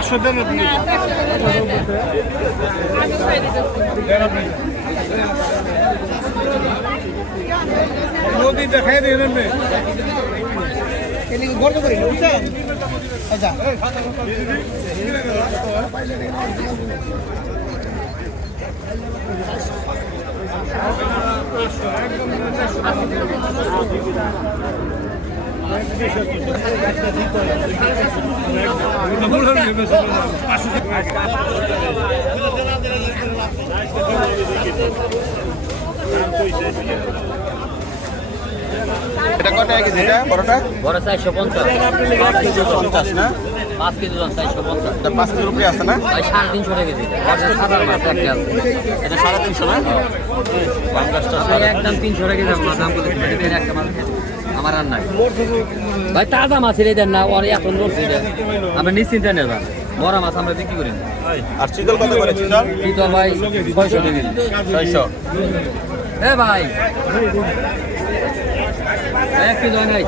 500 দেন নদী দেখাই দেন গর্ত করি বুঝছেন আচ্ছা এটা কত টাকা কেজি? এটা বড়টা বড় 450 450 না 5 কেজি ওজন 450 এটা 5 কেজির উপরে আছে না ভাই 350 টাকা কেজি সাধারণ মাছ একটা আছে এটা 350 না বাংলাদেশটা আমি একদম 300 টাকা কেজি দাম বলে দিই একটা মাছ আমার আর নাই ভাই তাজা মাছ রে দেন না ওর এখন নড়ছে এটা আমরা নিশ্চিন্তে নেবেন বড় মাছ আমরা বিক্রি করি না আর চিতল কত করে চিতল চিতল ভাই 600 টাকা কেজি 600 এ ভাই এক কেজি নাই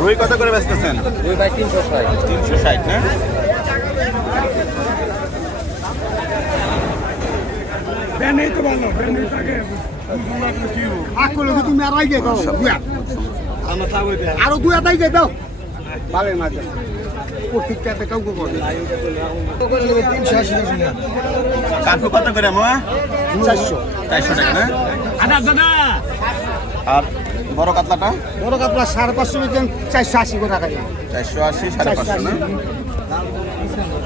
রুই কত করে বেচতেছেন দুই ভাই 360 360 না বেনেই তো ভালো বেনেই থাকে আকলে তুমি আর আইগে দাও দুয়া আমার তাও দে আর দুয়া তাই দে দাও ভালো মাছ প্রত্যেকটাতে কাউকে বলে 380 টাকা কাঠু কত করে মা 400 400 টাকা না আদা দাদা আর বড় কাতলাটা বড় কাপড় 550 বেচেন 480 করে টাকা 480 550 না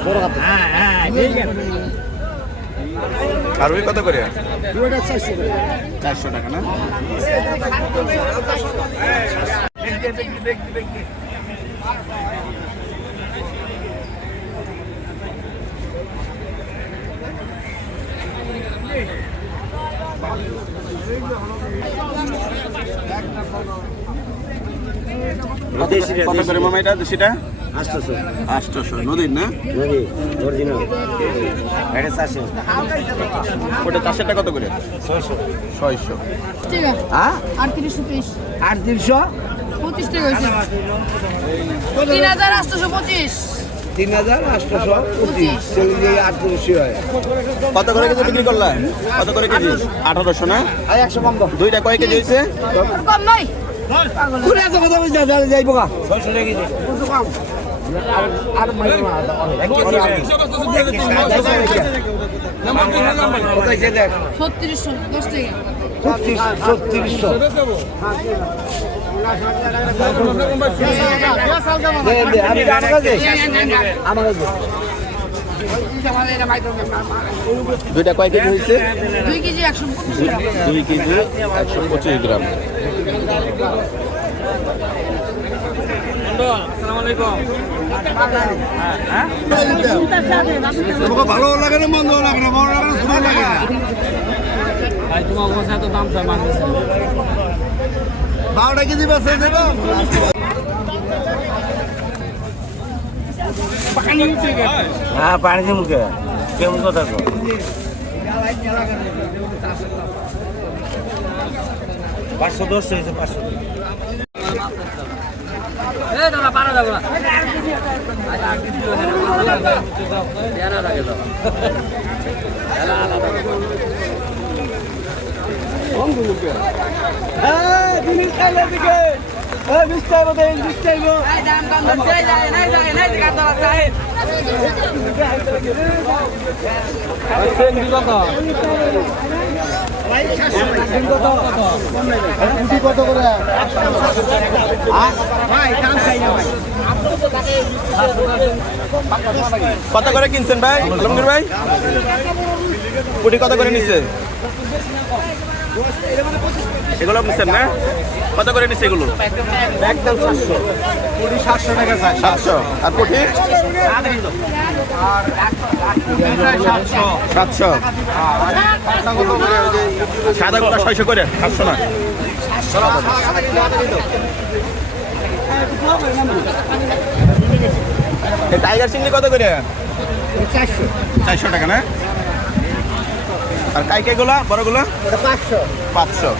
বড় কাপড় হ্যাঁ ঠিক আছে আর রুই কত করে দুইটা 400 করে 400 টাকা না কত করে মামা এটা দেশিটা 800 নদীর না ওটা 400 কত করে 600 হ্যাঁ 3820 800 25 টাকা হয়েছে 3825 3825 চলে 800 হয় কত করে কেজি বিক্রি করলেন কত করে কেজি 1800 না আর 100 কম দাও দুইটা কয় কেজি হয়েছে আর কম নাই পুরো এত কথা বলছ যাইবো কা 600 টাকা কেজি কত কম আর মানে না এক কেজি কোথায় যে দেখ 3600 10 টাকা 3600 আমি আমার দুইটা কয় কেজি হয়েছে 2 কেজি 125 টাকা 2 কেজি 125 গ্রাম ভালো লাগে না মন্দ লাগে না ভালো লাগে না সুন্দর লাগে না ভাই তোমার অবস্থা তো দাম চাই মাছ 12 কেজি বেচে দেব হ্যাঁ পানি দিয়ে মুখে কেমন কথা কো 510 হয়েছে 500 এ দাদা পারা যাবে না আজ আগে দিল দেনা লাগে তো হ্যাঁ দিন খাইলে দিকে এই বিস্তার মতো এই বিস্তার গো এই দাম কম যাই যায় নাই কাট দাও চাই কত করে ভাই দাম চাই না ভাই কত করে কিনছেন ভাই আলমগীর ভাই পুটি কত করে নিচ্ছে এগুলো নিচ্ছেন না কত করে নিচ্ছে এগুলো একদম 700 পুরি 700 টাকা চাই 700 আর পুটি 700 সাদা গোটা 600 করে 700 না টাইগার চিংড়ি কত করে 400 টাকা না আর কাইকে গুলা বড়গুলা 500 500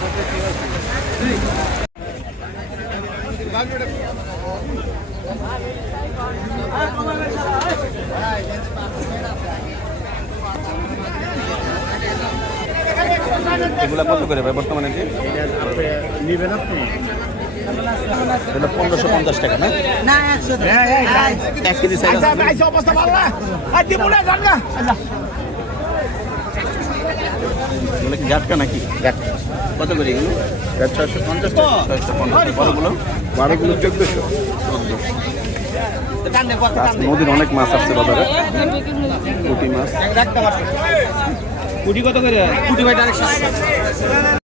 এগুলা কত করে ভাই বর্তমানে কি নেবেন আপনি এটা 1550 টাকা না না 100 1 কেজি সাইজ আছে অবস্থা ভালো না আর দিব না জান না এগুলো কি জাটকা নাকি জাটকা কত করে এগুলো 650 টাকা বড়গুলো 1400 নদীর অনেক মাছ আসছে বাজারে পুঁটি মাছ কুটি কত করে কুটি ভাই ডাইরেক্ট